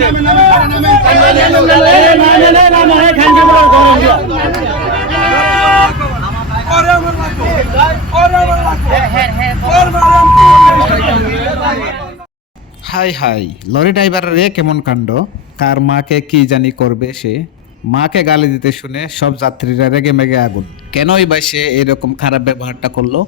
High high, lorry ড্রাইভারের এ কেমন কাণ্ড! কার মাকে কি জানি করবে সে। মাকে গালি দিতে শুনে সব যাত্রীরা রেগে মেগে আগুন। কেনই বা সে এরকম খারাপ ব্যবহারটা করলো?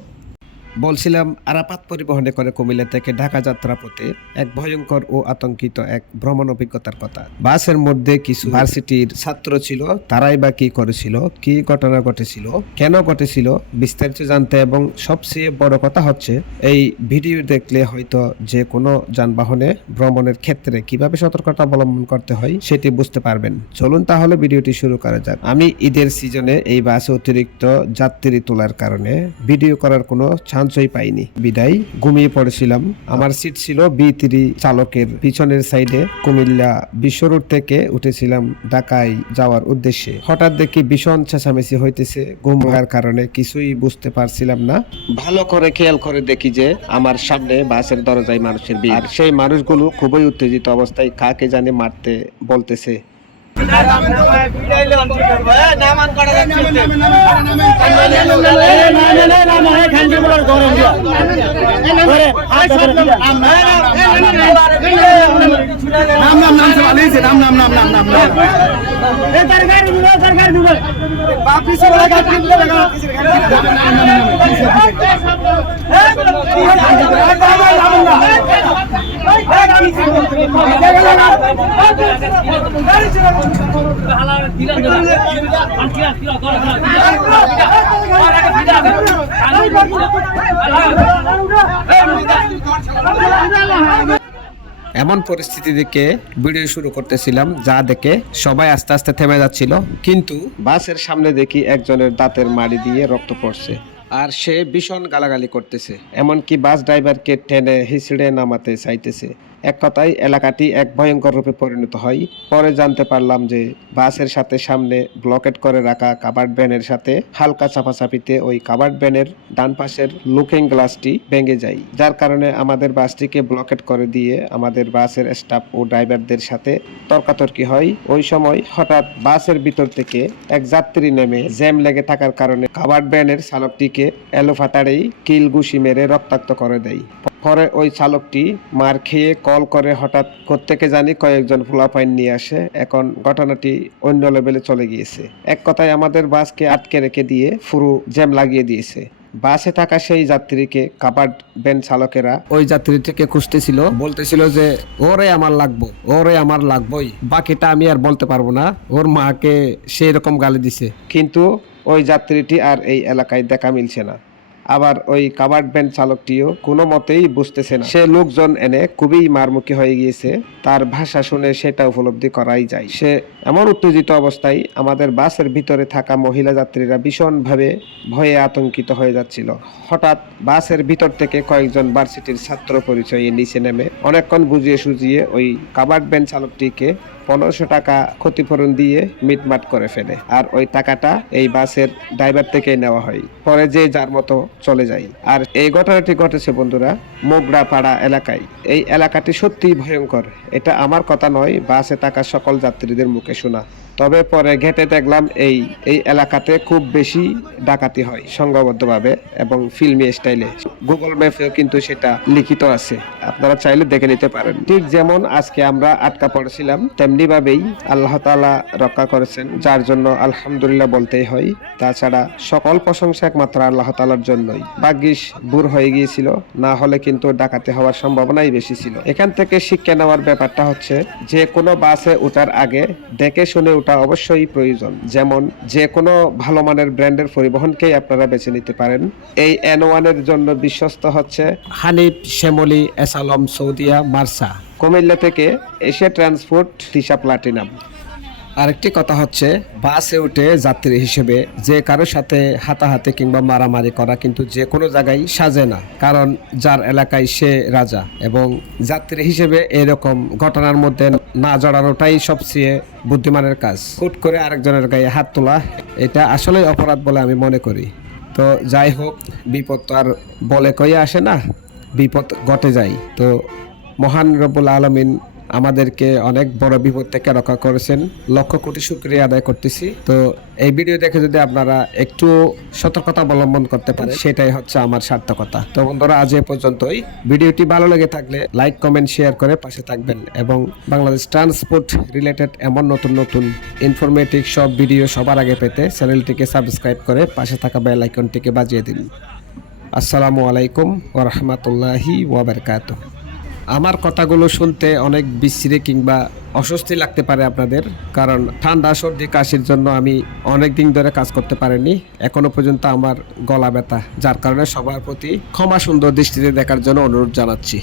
বলছিলাম, আরাপাত পরিবহনে করে কুমিল্লা থেকে ঢাকা যাত্রাপথে এক ভয়ঙ্কর ও আতঙ্কিত এক ভ্রমণ অভিজ্ঞতার কথা। বাসের মধ্যে কিছু ভার্সিটির ছাত্র ছিল। তারাই বা কি করেছিল, কি ঘটনা ঘটেছিল, কেন ঘটেছিল, বিস্তারিত জানতে এবং সবচেয়ে বড় কথা হচ্ছে এই ভিডিও দেখলে হয়তো যে কোনো যানবাহনে ভ্রমণের ক্ষেত্রে কিভাবে সতর্কতা অবলম্বন করতে হয় সেটি বুঝতে পারবেন। চলুন তাহলে ভিডিওটি শুরু করা যাক। আমি ঈদের সিজনে এই বাসে অতিরিক্ত যাত্রী তোলার কারণে ভিডিও করার কোনো চান্সই পাইনি, বিদায় ঘুমিয়ে পড়েছিলাম। আমার সিট ছিল B3 চালকের পিছনের সাইডে। কুমিল্লা বিশ্ব রোড থেকে উঠেছিলাম ঢাকায় যাওয়ার উদ্দেশ্যে। হঠাৎ দেখি ভীষণ চেঁচামেচি হইতেছে। ঘুম ভাঙার কারণে কিছুই বুঝতে পারছিলাম না। ভালো করে খেয়াল করে দেখি যে আমার সামনে বাসের দরজায় মানুষের ভিড়, আর সেই মানুষগুলো খুবই উত্তেজিত অবস্থায় কাকে জানে মারতে বলতেছে। এমন পরিস্থিতি দেখে ভিডিও শুরু করতেছিলাম, যা দেখে সবাই আস্তে আস্তে থেমে যাচ্ছিল। কিন্তু বাসের সামনে দেখি একজনের দাঁতের মাড়ি দিয়ে রক্ত পড়ছে, আর সে ভীষণ গালাগালি করতেছে। এমনকি বাস ড্রাইভারকে টেনে হিসড়ে নামাতে চাইতেছে। এক কথায় এলাকাটি এক ভয়ঙ্কর রূপে পরিণত হয়। পরে জানতে পারলাম যে বাসের সাথে সামনে ব্লকেট করে রাখা কাভার্ড ভ্যানের সাথে হালকা চাপাচাপিতে ওই কাভার্ড ভ্যানের ডান পাশের লুকিং গ্লাসটি ভেঙে যায়, যার কারণে আমাদের বাসটিকে ব্লকেট করে দিয়ে আমাদের বাসের স্টাফ ও ড্রাইভারদের সাথে তর্কাতর্কি হয়। ওই সময় হঠাৎ বাসের ভিতর থেকে এক যাত্রী নেমে জ্যাম লেগে থাকার কারণে কাভার্ড ভ্যানের চালকটিকে এলোফাতাড়েই কিল ঘুষি মেরে রক্তাক্ত করে দেয়। পরে ওই চালকটি মার খেয়ে কল করে হঠাৎ কোত্থেকে জানি কয়েকজন পোলাপাইন নিয়ে আসে। এখন ঘটনাটি অন্য লেভেলে চলে গিয়েছে। এক কথায় আমাদের বাসকে আটকে রেখে দিয়ে পুরো জ্যাম লাগিয়ে দিয়েছে। বাসে থাকা সেই যাত্রীকে কাভার্ড ভ্যান চালকেরা ওই যাত্রীটিকে খুঁজতেছিল, বলতেছিল যে ওরে আমার লাগবো, ওরে আমার লাগবোই, বাকিটা আমি আর বলতে পারবো না। ওর মাকে সেই রকম গালি দিছে। কিন্তু ওই যাত্রীটি আর এই এলাকায় দেখা মিলছে না। আবার ওই কাভার্ড ভ্যান চালকটিও কোনো মতেই বুঝতেছে না। সে লোকজন এনে খুবই মারমুখী হয়ে গিয়েছে। তার ভাষা শুনে সেটা উপলব্ধি করাই যায়। সে এমন উত্তেজিত অবস্থায় আমাদের বাসের ভিতরে থাকা মহিলা যাত্রীরা ভীষণভাবে ভয়ে আতঙ্কিত হয়ে যাচ্ছিল। হঠাৎ বাসের ভিতর থেকে কয়েকজন ভার্সিটির ছাত্র পরিচয়ে নিচে নেমে অনেকক্ষণ বুঝিয়ে সুঝিয়ে ওই কাভার্ড ভ্যান চালকটিকে 1500 টাকা ক্ষতিপূরণ দিয়ে মিটমাট করে ফেলে। আর ওই টাকাটা এই বাসের ড্রাইভার থেকে নেওয়া হয়। পরে যে যার মতো চলে যায়। আর এই ঘটনাটি ঘটেছে বন্ধুরা মোগড়াপাড়া এলাকায়। এই এলাকাটি সত্যিই ভয়ঙ্কর। এটা আমার কথা নয়, বাসে থাকা সকল যাত্রীদের মুখে শোনা। তবে পরে ঘেটে দেখলাম এই এলাকাতে খুব বেশি ডাকাতি হয় সংঘবদ্ধভাবে এবং ফিল্মি স্টাইলে। গুগল ম্যাপেও কিন্তু সেটা লিখিত আছে, আপনারা চাইলে দেখে নিতে পারেন। ঠিক যেমন আজকে আমরা আটকা পড়েছিলাম, তেমনি ভাবেই আল্লাহ তাআলা রক্ষা করেছেন, যার জন্য আলহামদুলিল্লাহ বলতেই হয়। তাছাড়া সকল প্রশংসা একমাত্র আল্লাহ তাআলার জন্যই। ভাগ্যিস ভোর হয়ে গিয়েছিল, না হলে কিন্তু ডাকাতি হওয়ার সম্ভাবনাই বেশি ছিল। এখান থেকে শিক্ষা নেওয়ার ব্যাপারটা হচ্ছে যে কোনো বাসে ওঠার আগে দেখে শুনে ওটা অবশ্যই প্রয়োজন। যেমন যে কোনো ভালো মানের ব্র্যান্ডের পরিবহনকেই আপনারা বেছে নিতে পারেন। এই N1 এর জন্য বিশ্বস্ত হচ্ছে হানিফ, শ্যামলী, এসালম, সৌদিয়া, মার্সা। কুমিল্লা থেকে এশিয়া ট্রান্সপোর্ট, দিশা প্লাটিনাম। আরেকটি কথা হচ্ছে, বাসে উঠে যাত্রী হিসেবে যে কারোর সাথে হাতাহাতি কিংবা মারামারি করা কিন্তু যে কোনো জায়গায় সাজে না, কারণ যার এলাকায় সে রাজা। এবং যাত্রী হিসেবে এরকম ঘটনার মধ্যে না জড়ানোটাই সবচেয়ে বুদ্ধিমানের কাজ। হুট করে আরেকজনের গায়ে হাত তোলা এটা আসলে অপরাধ বলে আমি মনে করি। তো যাই হোক, বিপদ তো আর বলে কয়ে আসে না, বিপদ ঘটে যায়। তো মহান রব্বুল আলামিন আমাদেরকে অনেক বড় বিপদ থেকে রক্ষা করেছেন। লক্ষ কোটি শুকরিয়া আদায় করতেছি। তো এই ভিডিও দেখে যদি আপনারা একটু সতর্কতা অবলম্বন করতে পারেন, সেটাই হচ্ছে আমার সার্থকতা। তো বন্ধুরা, আজ এ পর্যন্তই। ভিডিওটি ভালো লেগে থাকলে লাইক, কমেন্ট, শেয়ার করে পাশে থাকবেন এবং বাংলাদেশ ট্রান্সপোর্ট রিলেটেড এমন নতুন নতুন ইনফরমেটিভ সব ভিডিও সবার আগে পেতে চ্যানেলটিকে সাবস্ক্রাইব করে পাশে থাকা বেল আইকনটিকে বাজিয়ে দিন। আসসালামু আলাইকুম ওয়া রাহমাতুল্লাহি ওয়া বারাকাতুহু। আমার কথাগুলো শুনতে অনেক বিশ্রী কিংবা অস্বস্তি লাগতে পারে আপনাদের, কারণ ঠান্ডা সর্দি কাশির জন্য আমি অনেক দিন ধরে কাজ করতে পারিনি। এখনো পর্যন্ত আমার গলা ব্যথা, যার কারণে সবার প্রতি ক্ষমা সুন্দর দৃষ্টিতে দেখার জন্য অনুরোধ জানাচ্ছি।